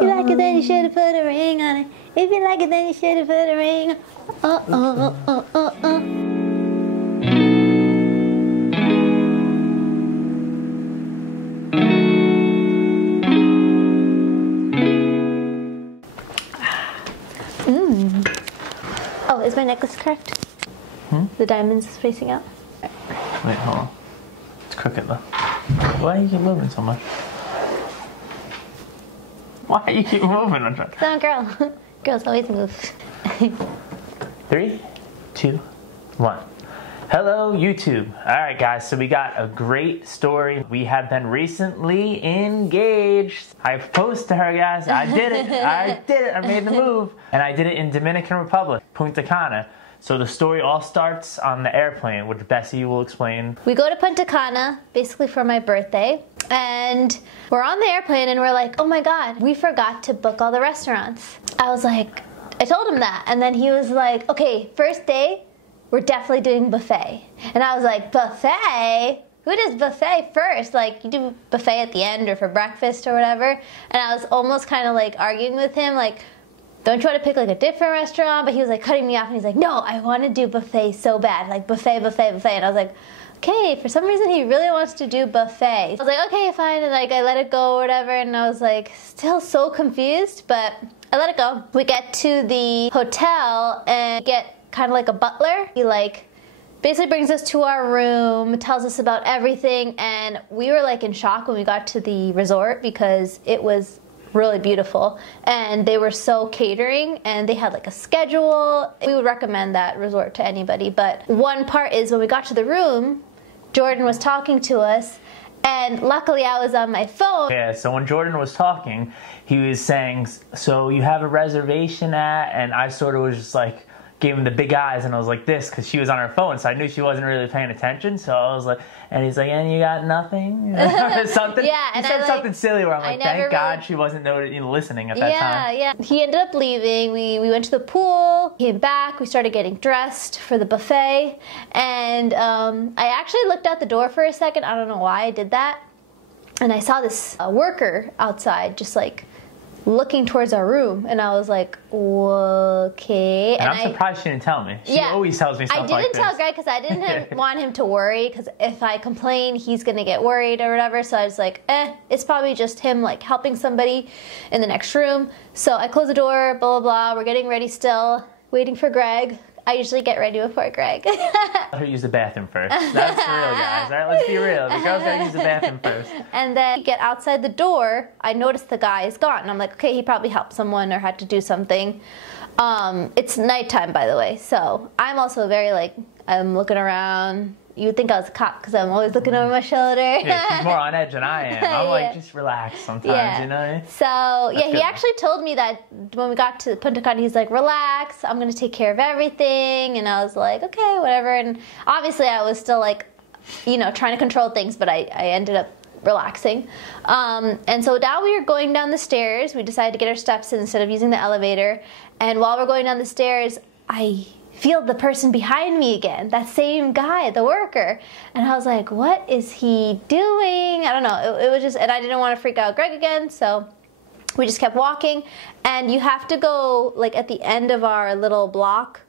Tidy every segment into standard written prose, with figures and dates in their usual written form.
you like it, then you should have put a ring on it. If you like it, then you should have put a ring. Oh, is my necklace correct? The diamonds facing out. Wait, hold on. It's crooked though. Why do you keep moving so much? Why do you keep moving? I'm3, 2, 1. Hello, YouTube. Alright guys, so we got a great story. We have been recently engaged. I proposed to her, guys. I did it. I did it. I made the move. And I did it in Dominican Republic, Punta Cana. So the story all starts on the airplane, which Bessie will explain. We go to Punta Cana, basically for my birthday. And we're on the airplane and we're like, oh my God, we forgot to book all the restaurants. I was like, I told him that. And then he was like, okay, first day, we're definitely doing buffet. And I was like, buffet? Who does buffet first? Like, you do buffet at the end or for breakfast or whatever. And I was almost kind of like arguing with him, like, don't you want to pick like a different restaurant? But he was like cutting me off and he's like, no, I want to do buffet so bad. Like buffet, buffet, buffet. And I was like, okay, for some reason he really wants to do buffet. I was like, okay, fine. And like I let it go or whatever. And I was like, still so confused, but I let it go. We get to the hotel and get kind of like a butler. He like basically brings us to our room, tells us about everything. And we were like in shock when we got to the resort because it was really beautiful and they were so catering and they had like a schedule. We would recommend that resort to anybody, but one part is when we got to the room, Jordan was talking to us and luckily I was on my phone. Yeah, so when Jordan was talking, he was saying, so you have a reservation at, and I sort of was just like, gave him the big eyes and I was like this because she was on her phone, so I knew she wasn't really paying attention. So I was like, and he's like, and you got nothing? Or something. Yeah, he said something silly where I'm like, thank God really... she wasn't listening at that time. Yeah. He ended up leaving. We went to the pool, came back, we started getting dressed for the buffet, and I actually looked out the door for a second. I don't know why I did that. And I saw this worker outside just like looking towards our room, and I was like, okay. And I'm surprised she didn't tell me. She always tells me stuff like this. I didn't tell Greg because I didn't want him to worry, because if I complain, he's gonna get worried or whatever. So I was like, it's probably just him like helping somebody in the next room. So I closed the door, blah, blah, blah. We're getting ready still, waiting for Greg. I usually get ready before Greg. Let her use the bathroom first. That's the real guys, right? Let's be real. The girls gotta use the bathroom first. And then we get outside the door, I noticed the guy is gone. I'm like, okay, he probably helped someone or had to do something. It's nighttime, by the way, so I'm also very like, I'm looking around. You would think I was a cop because I'm always looking over my shoulder. Yeah, she's more on edge than I am. I'm like, just relax sometimes, you know? So, he actually told me that when we got to Punta Cana, he's like, relax, I'm going to take care of everything. And I was like, okay, whatever. And obviously I was still like, trying to control things, but I ended up relaxing. And so now we are going down the stairs. We decided to get our steps in instead of using the elevator. And while we're going down the stairs, I feel the person behind me again, that same guy, the worker. And I was like, what is he doing? I don't know. It was just, and I didn't want to freak out Greg again, so we just kept walking. And you have to go, like at the end of our little block,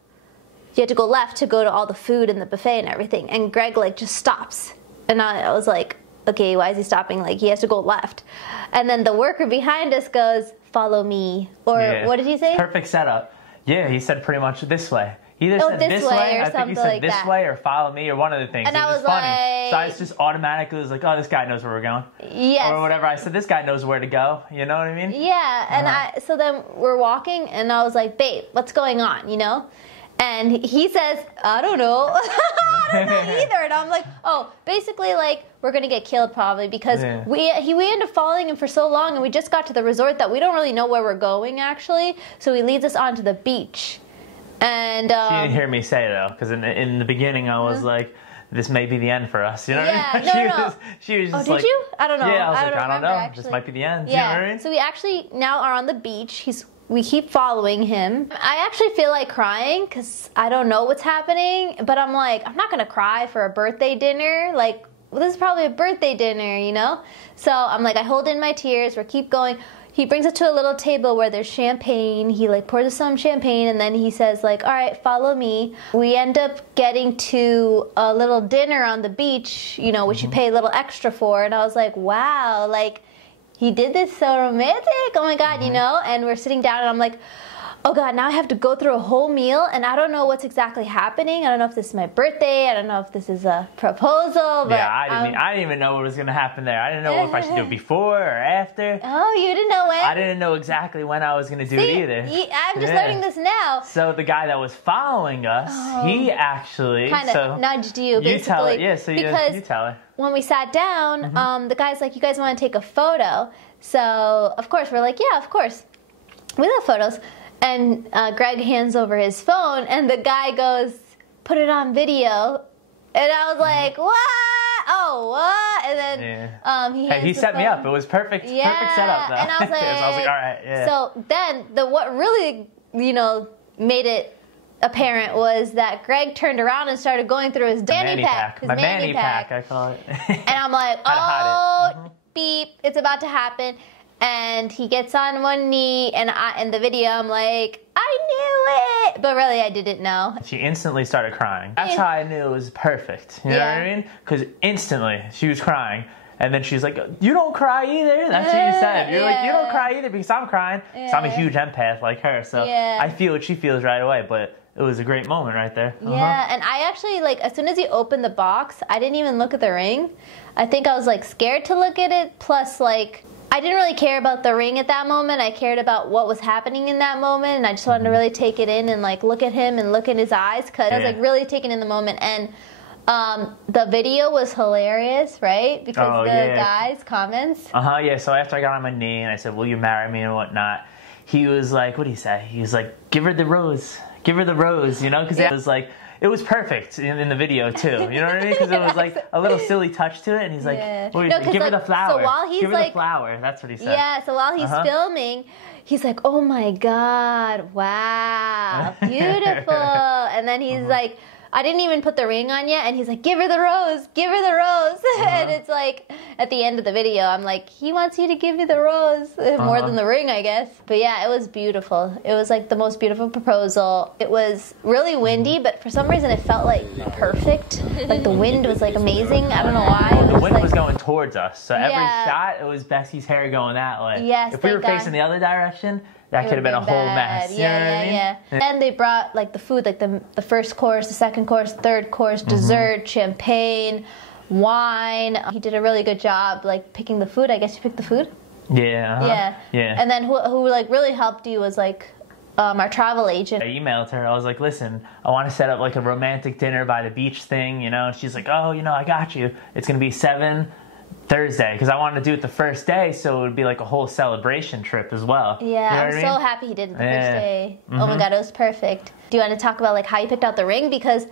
you have to go left to go to all the food and the buffet and everything. And Greg like just stops. And I was like, okay, why is he stopping? Like he has to go left. And then the worker behind us goes, follow me. Or what did he say? Perfect setup. Yeah, he said pretty much this way. He either said this way, or I think he said like this that. way, or follow me, or one of the things. And it I was funny. like, so I just automatically was like, oh, this guy knows where we're going. Yes. Or whatever. I said, this guy knows where to go. You know what I mean? Yeah. And so then we're walking, and I was like, babe, what's going on? And he says, I don't know. I don't know either. And I'm like, oh, basically like we're going to get killed probably because we ended up following him for so long, and we just got to the resort that we don't really know where we're going actually. So he leads us onto the beach. And she didn't hear me say though, because in the beginning I was like, this may be the end for us. You know what I mean? She was just like, did you? I don't know. Yeah, I was like, I don't know. Actually. This might be the end. Yeah. You know what I mean? So we actually now are on the beach. We keep following him. I actually feel like crying because I don't know what's happening, but I'm like, I'm not gonna cry for a birthday dinner. Like, well, this is probably a birthday dinner, So I'm like, I hold in my tears. We keep going. he brings us to a little table where there's champagne. He like pours us some champagne, and then he says like, all right, follow me. We end up getting to a little dinner on the beach, you know, which you pay a little extra for. And I was like, wow, like he did this so romantic. Oh my God, you know? And we're sitting down and I'm like, oh God, now I have to go through a whole meal and I don't know what's exactly happening. I don't know if this is my birthday. I don't know if this is a proposal. But, yeah, I didn't even know what was going to happen there. I didn't know if I should do it before or after. Oh, you didn't know when? I didn't know exactly when I was going to do it either. I'm just learning this now. So the guy that was following us, he actually... kind of nudged you, basically. You tell her. Yeah, so you tell her. When we sat down, the guy's like, you guys want to take a photo? So, of course, we're like, yeah, of course. We love photos. And Greg hands over his phone, and the guy goes, put it on video. And I was like, what? Oh, what? And then he set me up. It was perfect setup, though. And I was like, I was like, all right, yeah. So then, what really, you know, made it apparent was that Greg turned around and started going through his fanny pack. My fanny pack, I call it. And I'm like, oh, beep, it's about to happen. And he gets on one knee, and in the video, I'm like, I knew it! But really, I didn't know. She instantly started crying. That's how I knew it was perfect. You know what I mean? Because instantly, she was crying. And then she's like, you don't cry either. That's what you said. You're like, you don't cry either because I'm crying. Because I'm a huge empath like her. So I feel what she feels right away. But it was a great moment right there. Yeah, and I actually, like, as soon as he opened the box, I didn't even look at the ring. I think I was, like, scared to look at it. Plus, like... I didn't really care about the ring at that moment. I cared about what was happening in that moment, and I just wanted to really take it in and like look at him and look in his eyes because I was like really taking in the moment. And the video was hilarious, right? Because the guy's comments. Yeah. So after I got on my knee and I said, "Will you marry me?" and whatnot, he was like, "What did he say?" He was like, "Give her the rose, give her the rose," you know, because it was like. It was perfect in the video, too. You know what I mean? Because it was like a little silly touch to it. And he's like, give her the flower. So while he's give her the flower. That's what he said. Yeah, so while he's filming, he's like, oh my God, wow, beautiful. And then he's like, I didn't even put the ring on yet. And he's like, give her the rose, give her the rose. And it's like, at the end of the video, I'm like, he wants you to give you the rose. More than the ring, I guess. But yeah, it was beautiful. It was like the most beautiful proposal. It was really windy, but for some reason it felt like perfect. Like the wind was like amazing. I don't know why. The wind was going towards us. So every shot, it was Becky's hair going that way. Yes, if we were facing the other direction, that could have been a whole mess. Yeah. And they brought like the food, like the first course, the second course, third course, dessert, champagne, wine. He did a really good job like picking the food. I guess you picked the food? Yeah. And then who like really helped you was like our travel agent. I emailed her. I was like, listen, I want to set up like a romantic dinner by the beach thing, you know? And she's like, oh, you know, I got you. It's going to be 7 Thursday, because I wanted to do it the first day, so it would be like a whole celebration trip as well. Yeah, you know I'm so happy he did it the first day. Oh my God, it was perfect. Do you want to talk about like how you picked out the ring? Because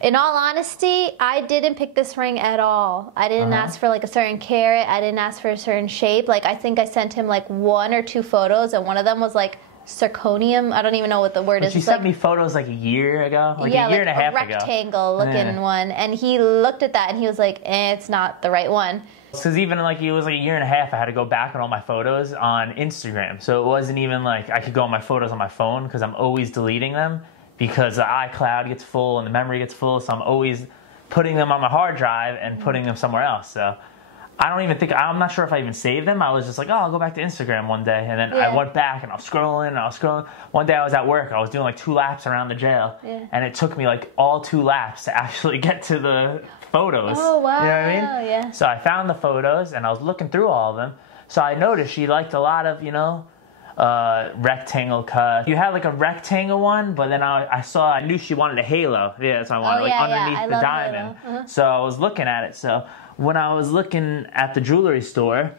in all honesty, I didn't pick this ring at all. I didn't ask for like a certain carat. I didn't ask for a certain shape. Like I think I sent him like 1 or 2 photos, and one of them was like zirconium. I don't even know what the word is. She sent me photos like a year ago, like a year and a half ago. Rectangle looking one, and he looked at that and he was like, it's not the right one. Because even like it was like a year and a half, I had to go back on all my photos on Instagram. So it wasn't even like I could go on my photos on my phone because I'm always deleting them because the iCloud gets full and the memory gets full. So I'm always putting them on my hard drive and putting them somewhere else. So I don't even think, I'm not sure if I even saved them. I was just like, oh, I'll go back to Instagram one day. And then I went back and I was scrolling. One day I was at work. I was doing like 2 laps around the jail. Yeah. And it took me like all 2 laps to actually get to the photos. Oh, wow. You know what I mean? Yeah. So I found the photos and I was looking through all of them. So I noticed she liked a lot of, you know, rectangle cut. You had like a rectangle one, but then I knew she wanted a halo. Yeah, that's what I wanted, underneath the diamond. So I was looking at it. So when I was looking at the jewelry store,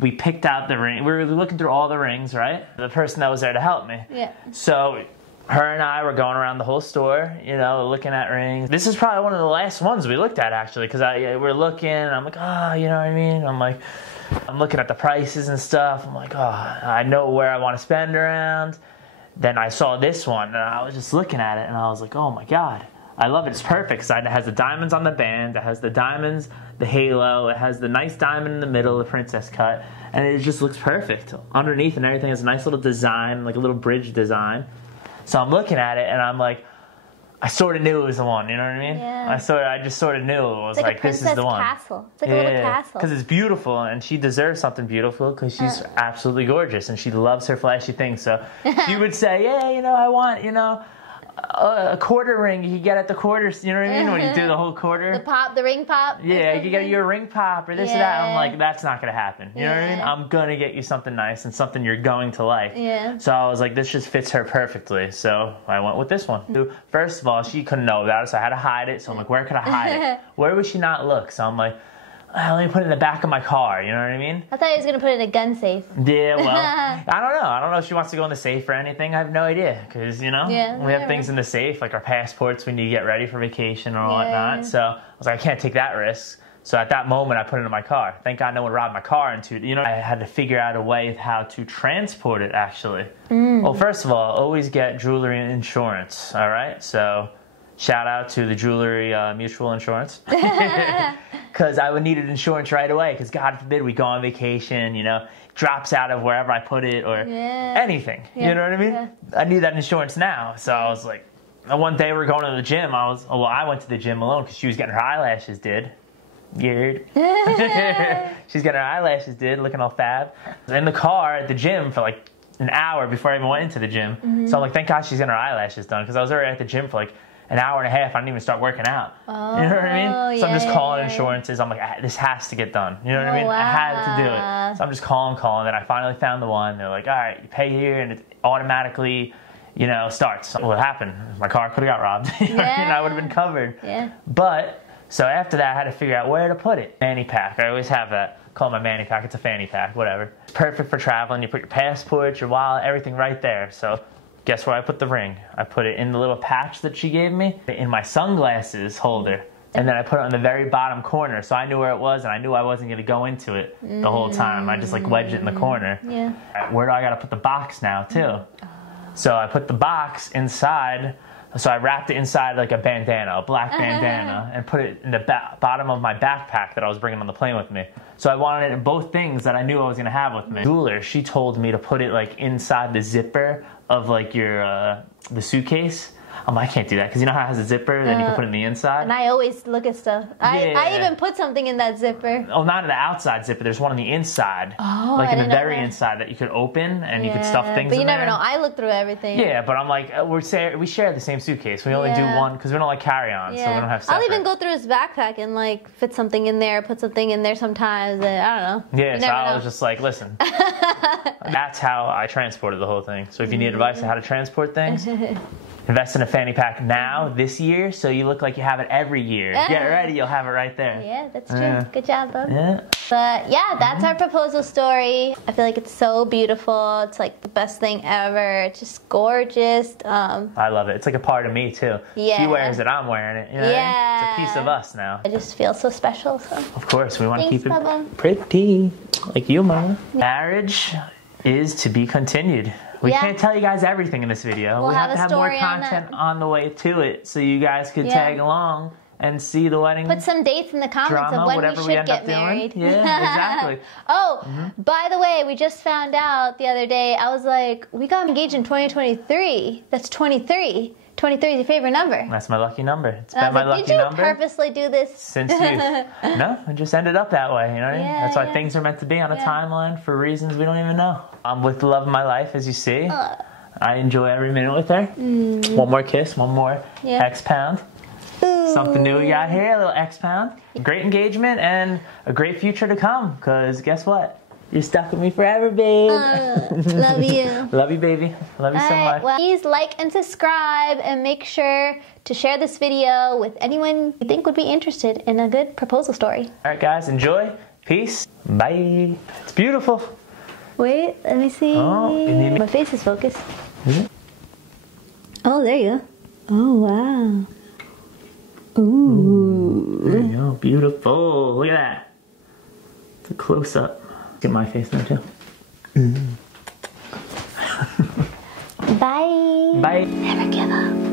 we picked out the ring. We were looking through all the rings, right? The person that was there to help me. Yeah. So her and I were going around the whole store, you know, looking at rings. This is probably one of the last ones we looked at, actually, because we're looking, and I'm like, oh, you know what I mean? I'm looking at the prices and stuff. I'm like, oh, I know where I want to spend around. Then I saw this one, and I was just looking at it, and I was like, oh, my God. I love it. It's perfect. It has the diamonds on the band. It has the diamonds, the halo. It has the nice diamond in the middle, the princess cut. And it just looks perfect. Underneath and everything has a nice little design, like a little bridge design. So I'm looking at it and I'm like, I sort of knew it was the one, you know what I mean? Yeah. I just sort of knew it was like this is the one. Castle. It's like a little castle. Because it's beautiful and she deserves something beautiful because she's absolutely gorgeous and she loves her flashy things. So she would say, yeah, you know, I want, you know, a quarter ring you get at the quarters, you know what I mean? When you do the whole quarter. The ring pop. Yeah, you get your ring pop or this or that. I'm like, that's not going to happen. You know what I mean? I'm going to get you something nice and something you're going to like. Yeah. So I was like, this just fits her perfectly. So I went with this one. First of all, she couldn't know about it, so I had to hide it. So I'm like, where could I hide it? Where would she not look? So I'm like, let me put it in the back of my car, you know what I mean? I thought he was going to put it in a gun safe. Yeah, well, I don't know. I don't know if she wants to go in the safe or anything. I have no idea. Because, you know, we have things in the safe, like our passports when you get ready for vacation or whatnot. So I was like, I can't take that risk. So at that moment, I put it in my car. Thank God no one robbed my car into it. You know, I had to figure out a way of how to transport it, actually. Well, first of all, always get jewelry and insurance, all right? So shout out to the Jewelry Mutual Insurance. Because I would need insurance right away. Because God forbid we go on vacation, you know, drops out of wherever I put it or anything. You know what I mean? Yeah. I need that insurance now. So I was like, one day we were going to the gym. I went to the gym alone because she was getting her eyelashes did. Weird. She's getting her eyelashes did, looking all fab. In the car at the gym for like an hour before I even went into the gym. So I'm like, thank God she's getting her eyelashes done because I was already at the gym for like an hour and a half. I didn't even start working out. You know what I mean? So I'm just calling insurances. I'm like, this has to get done. You know what I mean? Wow. I had to do it. So I'm just calling. Then I finally found the one. They're like, all right, you pay here and it automatically, you know, starts. So what happened? My car could have got robbed. You know what I mean? I would have been covered. But, so after that, I had to figure out where to put it. Fanny pack. I always have that. Call it my manny pack. It's a fanny pack, whatever. It's perfect for traveling. You put your passport, your wallet, everything right there. So guess where I put the ring? I put it in the little patch that she gave me, in my sunglasses holder. And then I put it on the very bottom corner, so I knew where it was, and I knew I wasn't going to go into it the whole time. I just like wedged it in the corner. Where do I got to put the box now, too? So I put the box inside. So I wrapped it inside like a bandana, a black bandana, and put it in the bottom of my backpack that I was bringing on the plane with me. So I wanted it in both things that I knew I was going to have with me. The jeweler, she told me to put it like inside the zipper of like your the suitcase. I can't do that because you know how it has a zipper, then you can put it in the inside. And I always look at stuff. I even put something in that zipper. Oh, not in the outside zipper. There's one on the inside. Oh, like in the very inside that you could open and you could stuff things in there. But you never know. I look through everything. Yeah, but I'm like, we share the same suitcase. We only do one because we don't like carry-on, so we don't have separate. I'll even go through his backpack and like fit something in there, put something in there sometimes. And I don't know. Yeah, so I was just like, listen. That's how I transported the whole thing. So if you need advice on how to transport things, invest in a fanny pack now, this year, so you look like you have it every year. Get ready, you'll have it right there. Yeah, that's true. Good job, Bob. But yeah, that's our proposal story. I feel like it's so beautiful. It's like the best thing ever. It's just gorgeous. I love it. It's like a part of me too. She wears it, I'm wearing it. You know what I mean? It's a piece of us now. I just feel so special. So. Of course, we want to keep it pretty, like you, Mama. Marriage is to be continued. We can't tell you guys everything in this video. We have to have more content on the way to it so you guys could tag along and see the wedding. Put some dates in the comments of when we should get married. Yeah, exactly. By the way, we just found out the other day, I was like, we got engaged in 2023. That's 23. 23 is your favorite number. That's my lucky number. It's been my lucky number. Did you purposely do this? Since youth. No, it just ended up that way. You know what I mean? That's why things are meant to be on a timeline for reasons we don't even know. I'm with the love of my life, as you see. I enjoy every minute with her. One more kiss, one more X pound. Something new we got here, a little X pound. Great engagement and a great future to come. Because guess what? You're stuck with me forever, babe. Love you. Love you, baby. Love you so much. Well, please like and subscribe and make sure to share this video with anyone you think would be interested in a good proposal story. All right, guys. Enjoy. Peace. Bye. It's beautiful. Wait, let me see. Oh, my face is focused. Oh, there you go. Oh, wow. Ooh. There you go. Beautiful. Look at that. It's a close-up. Get my face there too. Bye. Bye. Never give up.